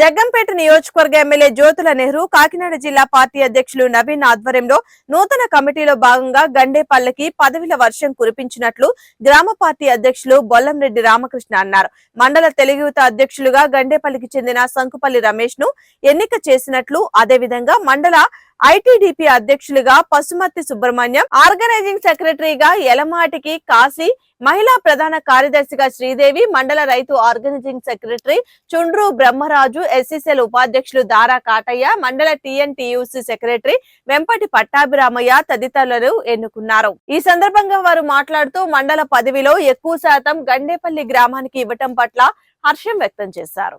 జగ్గంపేట నియోజకవర్గ ఎమ్మెల్యే జ్యోతుల నెహ్రూ కాకినాడ జిల్లా పార్టీ అధ్యక్షులు నవీన్ ఆధ్వర్యంలో నూతన కమిటీలో భాగంగా గండేపల్లకి పదవిల వర్షం కురిపించినట్లు గ్రామ పార్టీ అధ్యక్షులు బొల్లంరెడ్డి రామకృష్ణ అన్నారు. మండల తెలుగుయుత అధ్యక్షులుగా గండేపల్లికి చెందిన సంకుపల్లి రమేష్ను ఎన్నిక చేసినట్లు అదేవిధంగా మండల ఐటీడీపీ అధ్యక్షులుగా పసుమర్తి సుబ్రహ్మణ్యం ఆర్గనైజింగ్ సెక్రటరీగా ఎలమాటికి కాశీ మహిళా ప్రధాన కార్యదర్శిగా శ్రీదేవి మండల రైతు ఆర్గనైజింగ్ సెక్రటరీ చుండ్రు బ్రహ్మరాజు ఎస్సీసీఎల్ ఉపాధ్యక్షులు దారా కాటయ్య మండల టీఎన్టీయూసీ సెక్రటరీ వెంపటి పట్టాభిరామయ్య తదితరులు ఎన్నుకున్నారు. ఈ సందర్భంగా వారు మాట్లాడుతూ మండల పదవిలో ఎక్కువ శాతం గండేపల్లి గ్రామానికి ఇవ్వటం పట్ల హర్షం వ్యక్తం చేశారు.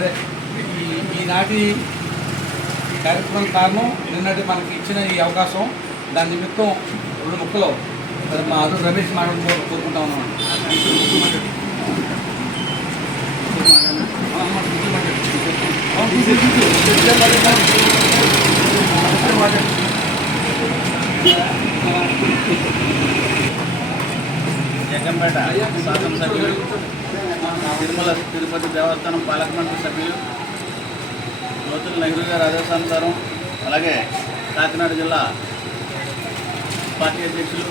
సరే ఈ ఈనాటి ఈ కార్యక్రమం కారణం నిన్నటి మనకి ఇచ్చిన ఈ అవకాశం. దాని నిమిత్తం రెండు ముక్కలు మరి మా అదు రమేష్ మాట్లాడుకో కోరుకుంటా ఉన్నాను జగంపేట శాసనసభ్యులు తిరుమల తిరుపతి దేవస్థానం పాలక మండలి సభ్యులు నూతన నెహ్రూ గారి ఆదేశానుసారం అలాగే కాకినాడ జిల్లా పార్టీ అధ్యక్షులు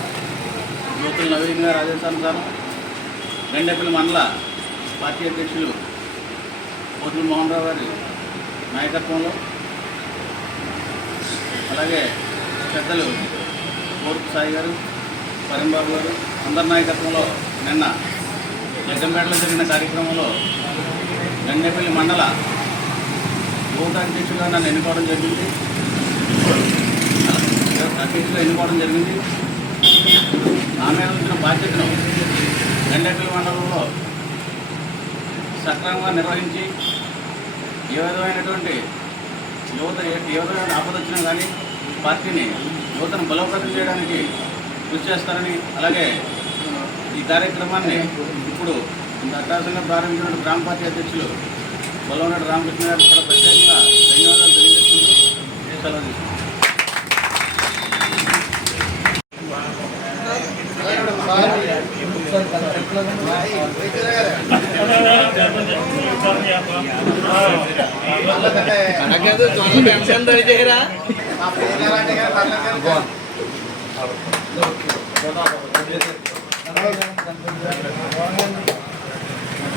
నూతన నవీన్ గారి ఆదేశానుసారం గండేపల్లి మండల పార్టీ అధ్యక్షులు పోతుల మోహన్ రావు గారి నాయకత్వంలో అలాగే పెద్దలు కోర్పు సాయి గారు పరంబాబు గారు అందరి నాయకత్వంలో నిన్న జగ్గంపేటలో జరిగిన కార్యక్రమంలో గండేపల్లి మండల ఓటు అధ్యక్షులుగా నన్ను ఎన్నుకోవడం జరిగింది. అధ్యక్షులుగా ఎన్నుకోవడం జరిగింది. ఆమె వచ్చిన బాధ్యతను గండేపల్లి మండలంలో సక్రమంగా నిర్వహించి ఏ విధమైనటువంటి యువత ఏ విధమైన ఆపదొచ్చినా కానీ పార్టీని యువతను బలోపేతం చేయడానికి కృషి చేస్తారని అలాగే ఈ కార్యక్రమాన్ని ఇప్పుడు ఇంత అట్టాసంగా ప్రారంభించిన గ్రామ పార్టీ అధ్యక్షులు బలవనాడు రామకృష్ణ గారికి కూడా ప్రత్యేకంగా ధన్యవాదాలు తెలియజేసుకుంటూ సెలవు తీసుకుంటాను.